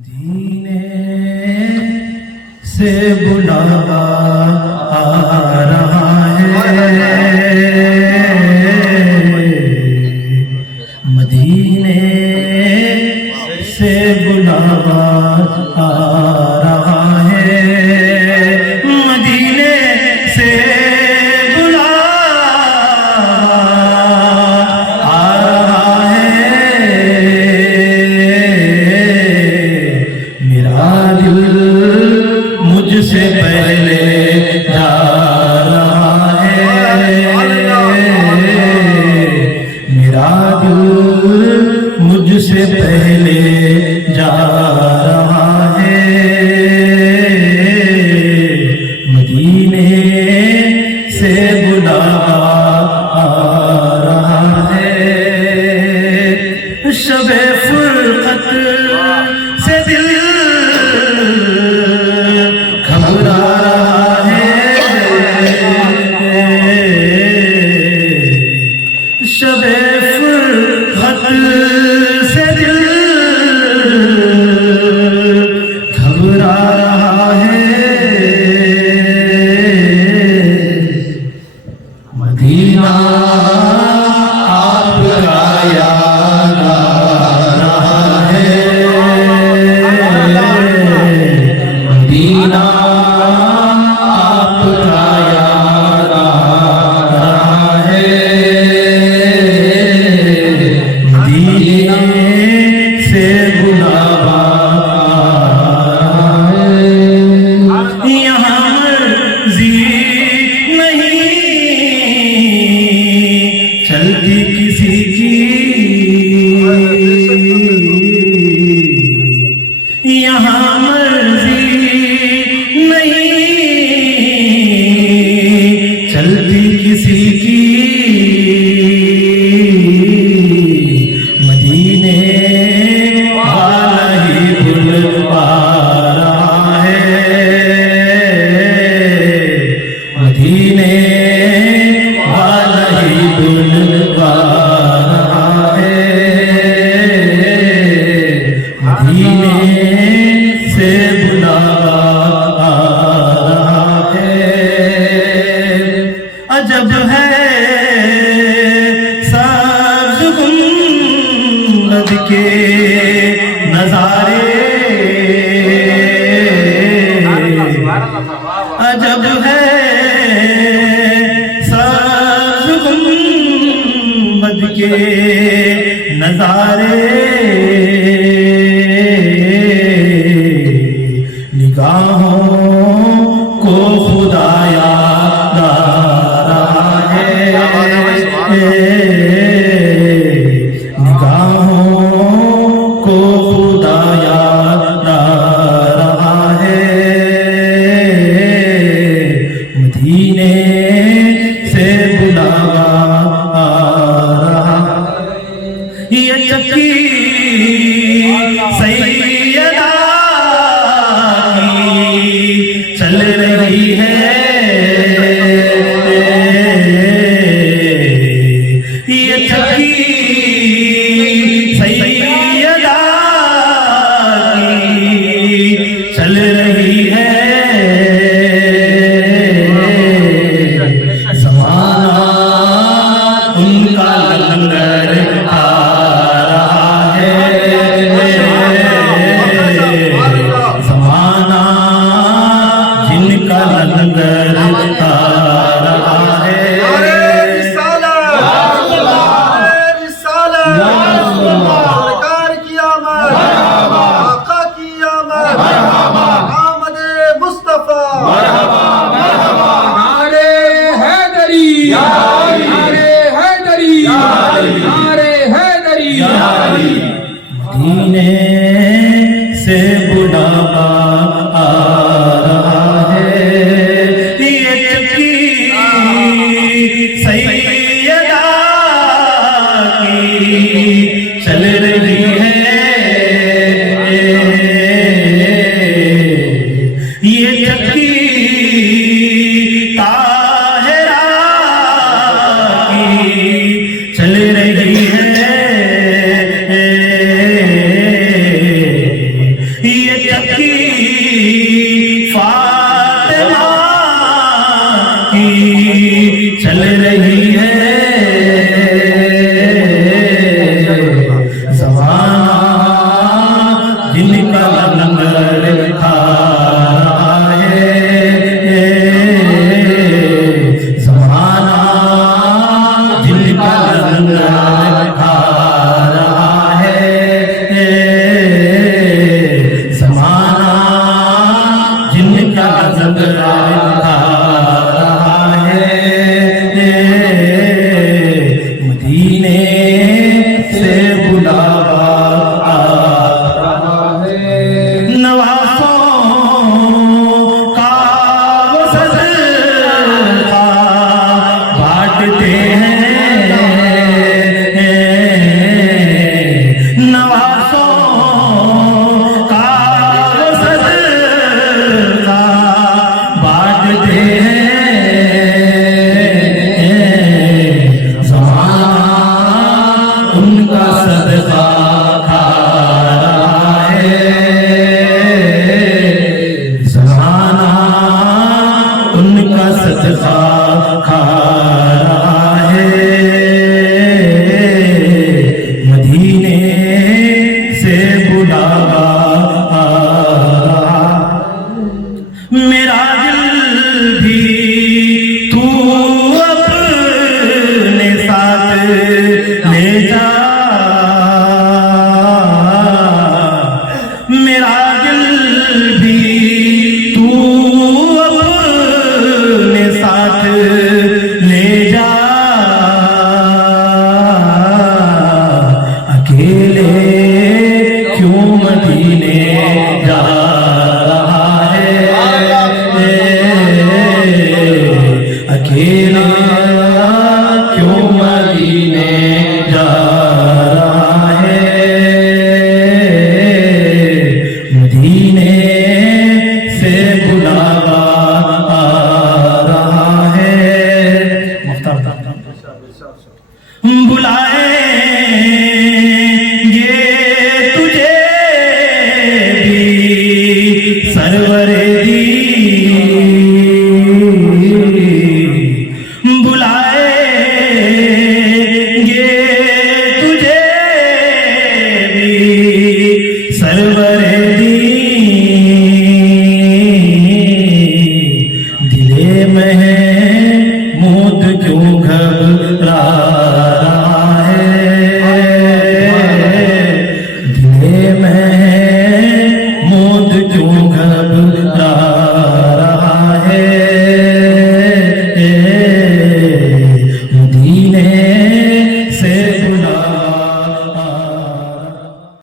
मदीने से बुलावा आ रहा है, मदीने से बुलावा आ रहा है, मदीने से बुलावा आ रहा है। मेरा दिल मुझसे पहले जा रहा है, मेरा दिल मुझसे पहले जा रहा है, मदीने से बुलावा आ रहा है। शबे फुरकत से दिल घबरा रहा है, शबे फुरकत से दिल घबरा रहा है। मदीना आपका याद आ रहा है, मदीना आपका याद आ रहा है, मदीने से बुलावा आ रहा है। यहाँ मर्जी नहीं चलती किसी की, यहाँ मर्जी नहीं चलती किसी की, मदीने वाला ही बुलवा रहा है, मदीने वाला ही बुलवा रहा है, मदीने से बुलावा आ रहा है। अजब है सब्ज़ गुंबद के नज़ारे, अजब है सब्ज़ गुंबद के नज़ारे, निगाहों को खुदा याद आ रहा है, निगाहों को खुदा याद आ रहा है, मदीने से बुलावा आ रहा। ये चक्की सैयदा की चल रही है, ये चक्की सैयदा की चल रही है। ज़माना उनका लंगर आ रहा है, ज़माना जिनका लंगर आ रहा है। सरकार की आमद, आका की आमद, आमद मुस्तफा, नारे हैदरी, नारे हैदरी, नारे हैदरी। मदीने से बुलावा आ रहा है, ये चक्की सैयदा की चल रही है, ये चक्की ताहिरा की चल रही है, बुलावा आ रहा, मेरा दिल भी तू अपने साथ ले जा, मेरा दिल भी तू अपने साथ ले जा, अकेले क्यों मदीने जा रहा है, अकेला क्यों मदीने जा रहा है, मदीने से बुलावा आ रहा है। बुलाएंगे तुझे भी सरवरे दी, बुलाएंगे तुझे भी सरवरे दी,